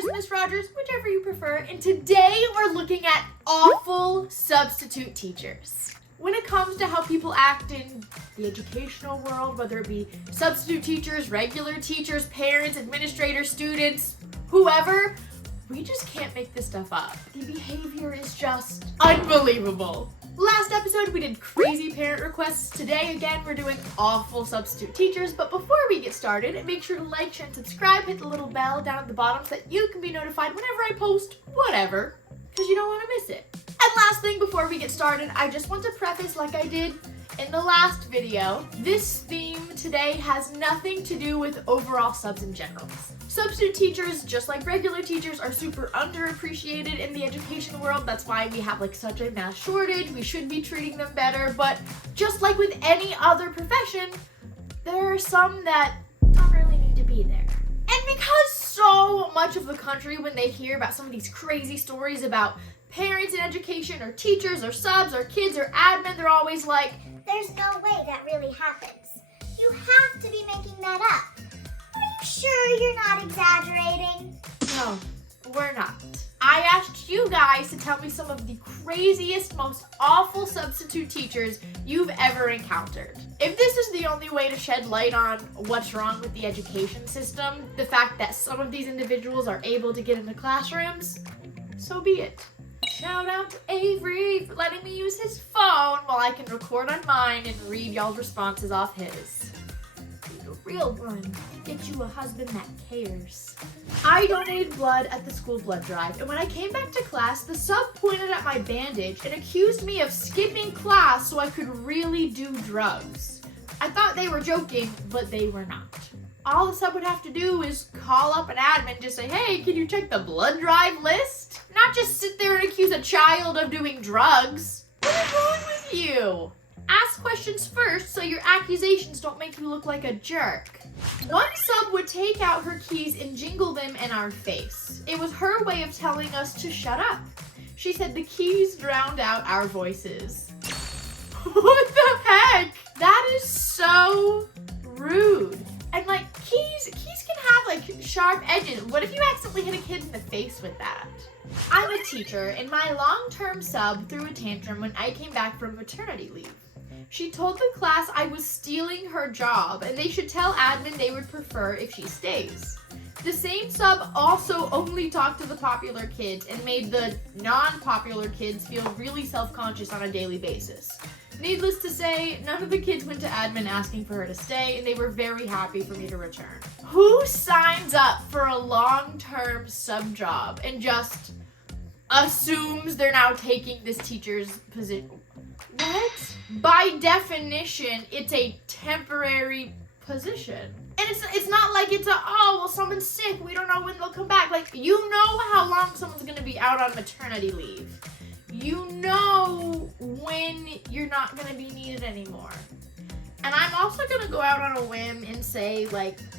Rogers, Miss Rogers, whichever you prefer, and today we're looking at awful substitute teachers. When it comes to how people act in the educational world, whether it be substitute teachers, regular teachers, parents, administrators, students, whoever, we just can't make this stuff up. The behavior is just unbelievable. Last episode, we did crazy parent requests. Today, again, we're doing awful substitute teachers. But before we get started, make sure to like, share, and subscribe. Hit the little bell down at the bottom so that you can be notified whenever I post whatever, because you don't want to miss it. And last thing before we get started, I just want to preface, like I did in the last video, this theme today has nothing to do with overall subs in general. Substitute teachers, just like regular teachers, are super underappreciated in the education world. That's why we have such a mass shortage. We should be treating them better, but just like with any other profession, there are some that don't really need to be there. And because so much of the country, when they hear about some of these crazy stories about parents in education or teachers or subs or kids or admin, they're always like, there's no way that really happens. You have to be making that up. Are you sure you're not exaggerating? No, we're not. I asked you guys to tell me some of the craziest, most awful substitute teachers you've ever encountered. If this is the only way to shed light on what's wrong with the education system, the fact that some of these individuals are able to get into classrooms, so be it. Shout out to Avery for letting me use his phone while I can record on mine and read y'all's responses off his. Be the real one. Get you a husband that cares. I donated blood at the school blood drive, and when I came back to class, the sub pointed at my bandage and accused me of skipping class so I could really do drugs. I thought they were joking, but they were not. All the sub would have to do is call up an admin and just say, hey, can you check the blood drive list? Not just sit there and accuse a child of doing drugs. What is wrong with you? Ask questions first so your accusations don't make you look like a jerk. One sub would take out her keys and jingle them in our face. It was her way of telling us to shut up. She said the keys drowned out our voices. What the heck? That is so rude. And keys can have sharp edges. What if you accidentally hit a kid in the face with that? I'm a teacher, and my long-term sub threw a tantrum when I came back from maternity leave. She told the class I was stealing her job, and they should tell admin they would prefer if she stays. The same sub also only talked to the popular kids and made the non-popular kids feel really self-conscious on a daily basis. Needless to say, none of the kids went to admin asking for her to stay, and they were very happy for me to return. Who signs up for a long-term sub job and just assumes they're now taking this teacher's position? What? By definition, it's a temporary position. And it's not like it's someone's sick, we don't know when they'll come back. You know how long someone's gonna be out on maternity leave. You know when you're not going to be needed anymore. And I'm also going to go out on a whim and say,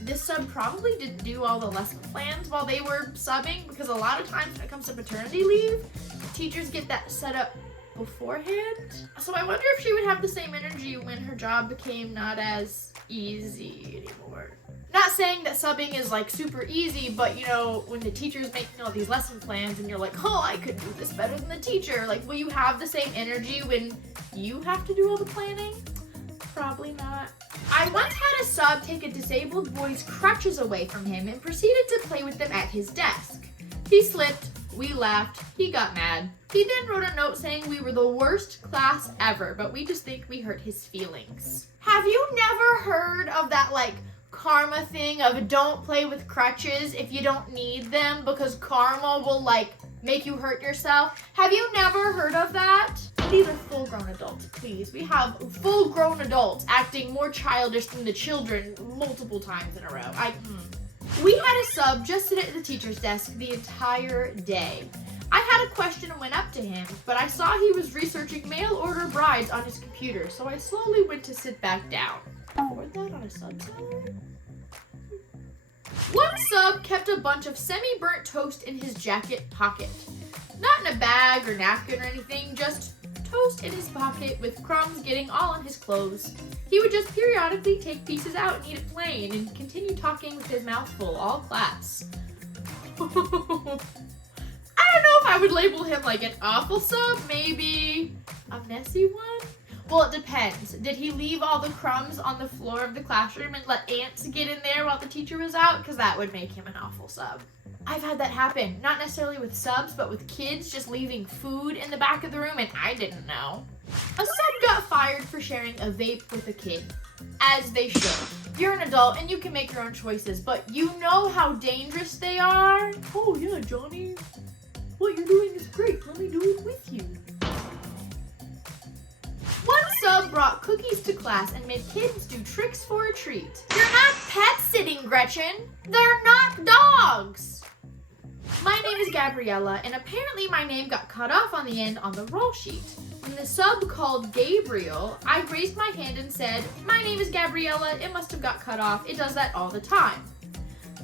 this sub probably didn't do all the lesson plans while they were subbing, because a lot of times when it comes to paternity leave, teachers get that set up beforehand. So I wonder if she would have the same energy when her job became not as easy anymore. Not saying that subbing is super easy, but when the teacher's making all these lesson plans and you're like, oh, I could do this better than the teacher. Will you have the same energy when you have to do all the planning? Probably not. I once had a sub take a disabled boy's crutches away from him and proceeded to play with them at his desk. He slipped, we laughed, he got mad. He then wrote a note saying we were the worst class ever, but we just think we hurt his feelings. Have you never heard of that karma thing of don't play with crutches if you don't need them because karma will make you hurt yourself? Have you never heard of that? These are full-grown adults, please. We have full-grown adults acting more childish than the children multiple times in a row. We had a sub just sit at the teacher's desk the entire day. I had a question and went up to him, but I saw he was researching mail order brides on his computer, so I slowly went to sit back down. Afford that on a sub salary? One sub kept a bunch of semi-burnt toast in his jacket pocket. Not in a bag or napkin or anything, just toast in his pocket with crumbs getting all on his clothes. He would just periodically take pieces out and eat it plain and continue talking with his mouth full all class. I don't know if I would label him like an awful sub, maybe a messy one. Well, it depends. Did he leave all the crumbs on the floor of the classroom and let ants get in there while the teacher was out? Because that would make him an awful sub. I've had that happen, not necessarily with subs, but with kids just leaving food in the back of the room and I didn't know. A sub got fired for sharing a vape with a kid, as they should. You're an adult and you can make your own choices, but you know how dangerous they are. Oh yeah, Johnny, what you're doing is great. Let me do it with you. One sub brought cookies to class and made kids do tricks for a treat. You're not pet sitting, Gretchen. They're not dogs. My name is Gabriella, and apparently my name got cut off on the end on the roll sheet. When the sub called Gabriel, I raised my hand and said, "My name is Gabriella, it must have got cut off. It does that all the time."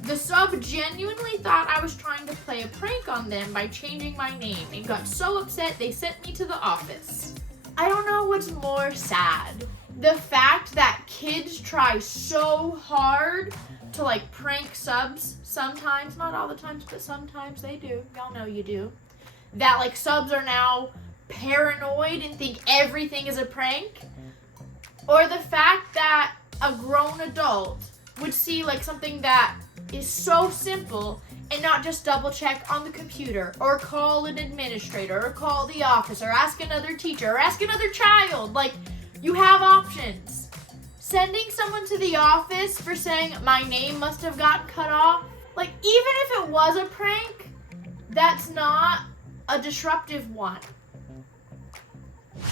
The sub genuinely thought I was trying to play a prank on them by changing my name and got so upset they sent me to the office. I don't know what's more sad. The fact that kids try so hard to like prank subs sometimes, not all the times, but sometimes they do. Y'all know you do. That like subs are now paranoid and think everything is a prank. Or the fact that a grown adult would see like something that is so simple and not just double check on the computer or call an administrator or call the office or ask another teacher or ask another child. Like, you have options. Sending someone to the office for saying my name must have gotten cut off, like even if it was a prank, that's not a disruptive one.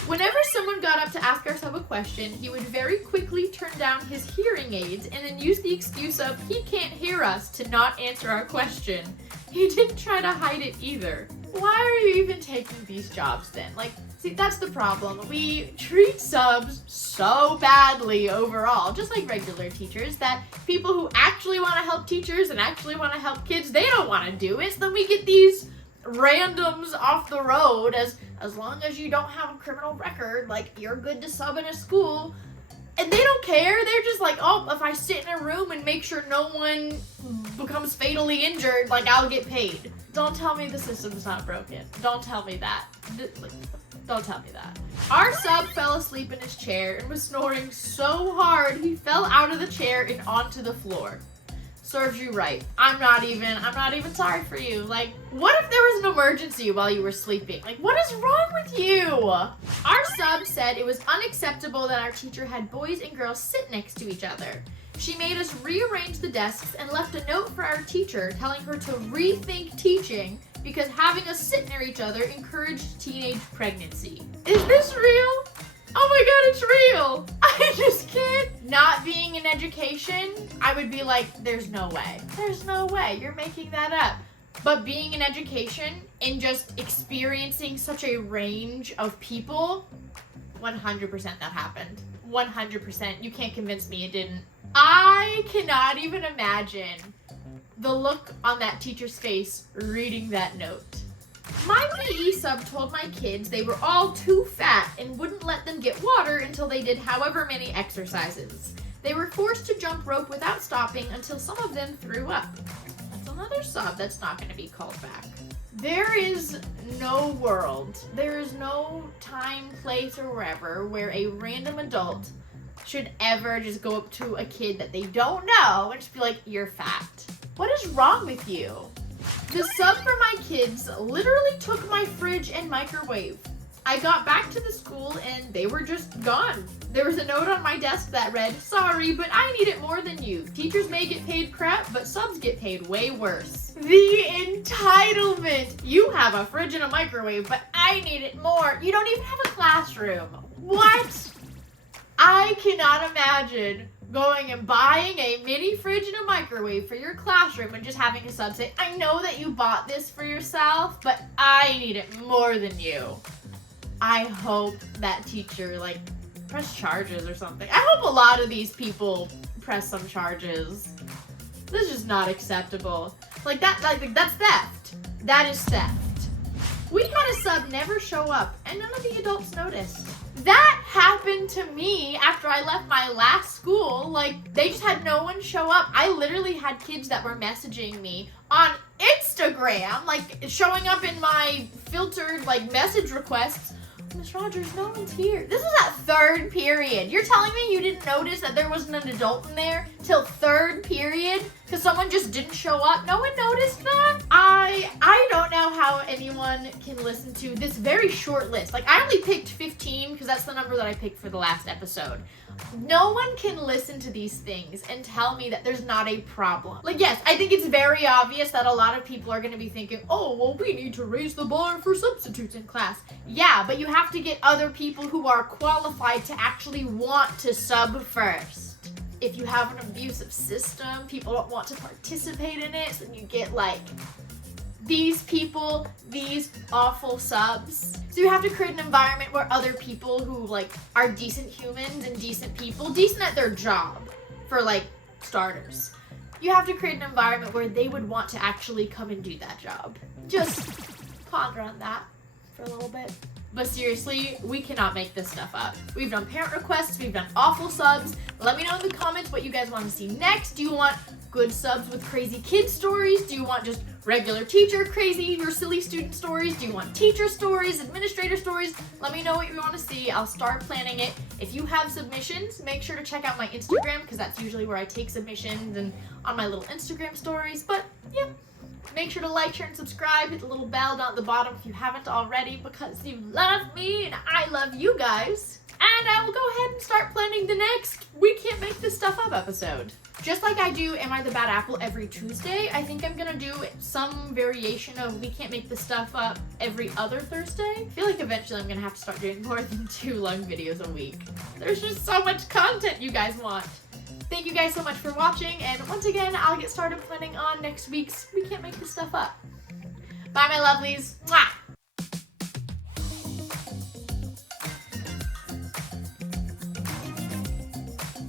Whenever someone got up to ask our sub a question, he would very quickly turn down his hearing aids and then use the excuse of he can't hear us to not answer our question. He didn't try to hide it either. Why are you even taking these jobs then? Like, see, that's the problem. We treat subs so badly overall, just like regular teachers, that people who actually want to help teachers and actually want to help kids, they don't want to do it. So then we get these randoms off the road as long as you don't have a criminal record, like you're good to sub in a school, and they don't care. They're just like, oh, if I sit in a room and make sure no one becomes fatally injured, like I'll get paid. Don't tell me the system's not broken. Don't tell me that. Don't tell me that. Our sub fell asleep in his chair and was snoring so hard he fell out of the chair and onto the floor. Serves you right. I'm not even sorry for you. Like, what if there was an emergency while you were sleeping? Like, what is wrong with you? Our sub said it was unacceptable that our teacher had boys and girls sit next to each other. She made us rearrange the desks and left a note for our teacher telling her to rethink teaching because having us sit near each other encouraged teenage pregnancy. Is this real? Oh my god, it's real! I just can't. Not being in education, I would be like, there's no way. There's no way. You're making that up. But being in education and just experiencing such a range of people, 100% that happened. 100%. You can't convince me it didn't. I cannot even imagine the look on that teacher's face reading that note. My PE sub told my kids they were all too fat and wouldn't let them get water until they did however many exercises. They were forced to jump rope without stopping until some of them threw up. That's another sub that's not going to be called back. There is no world, there is no time, place, or wherever where a random adult should ever just go up to a kid that they don't know and just be like, you're fat. What is wrong with you? The sub for my kids literally took my fridge and microwave. I got back to the school and they were just gone. There was a note on my desk that read, "Sorry, but I need it more than you. Teachers may get paid crap, but subs get paid way worse." The entitlement! You have a fridge and a microwave, but I need it more. You don't even have a classroom. What? I cannot imagine going and buying a mini fridge and a microwave for your classroom and just having a sub say, "I know that you bought this for yourself, but I need it more than you." I hope that teacher like press charges or something. I hope a lot of these people press some charges. This is just not acceptable. Like that's theft. That is theft. We had a sub never show up and none of the adults noticed. That happened to me after I left my last school. Like, they just had no one show up. I literally had kids that were messaging me on Instagram Instagram, like showing up in my filtered like message requests. Miss Rogers, no one's here. This was at third period. You're telling me you didn't notice that there wasn't an adult in there till third period because someone just didn't show up? No one noticed that? I don't know how anyone can listen to this very short list. Like, I only picked 15 because that's the number that I picked for the last episode. No one can listen to these things and tell me that there's not a problem. Like, yes, I think it's very obvious that a lot of people are going to be thinking, oh, well, we need to raise the bar for substitutes in class. Yeah, but you have to get other people who are qualified to actually want to sub first. If you have an abusive system, people don't want to participate in it, so you get, like, these people, these awful subs. So you have to create an environment where other people who like are decent humans and decent people, decent at their job for like starters. You have to create an environment where they would want to actually come and do that job. Just ponder on that for a little bit. But seriously, we cannot make this stuff up. We've done parent requests, we've done awful subs. Let me know in the comments what you guys want to see next. Do you want good subs with crazy kid stories? Do you want just regular teacher crazy or silly student stories? Do you want teacher stories, administrator stories? Let me know what you want to see. I'll start planning it. If you have submissions, make sure to check out my Instagram because that's usually where I take submissions and on my little Instagram stories. But yeah. Make sure to like, share, and subscribe. Hit the little bell down at the bottom if you haven't already because you love me and I love you guys. And I will go ahead and start planning the next We Can't Make This Stuff Up episode. Just like I do Am I the Bad Apple every Tuesday, I think I'm gonna do some variation of We Can't Make This Stuff Up every other Thursday. I feel like eventually I'm gonna have to start doing more than 2 long videos a week. There's just so much content you guys want. Thank you guys so much for watching, and once again, I'll get started planning on next week's We Can't Make This Stuff Up. Bye, my lovelies. Mwah!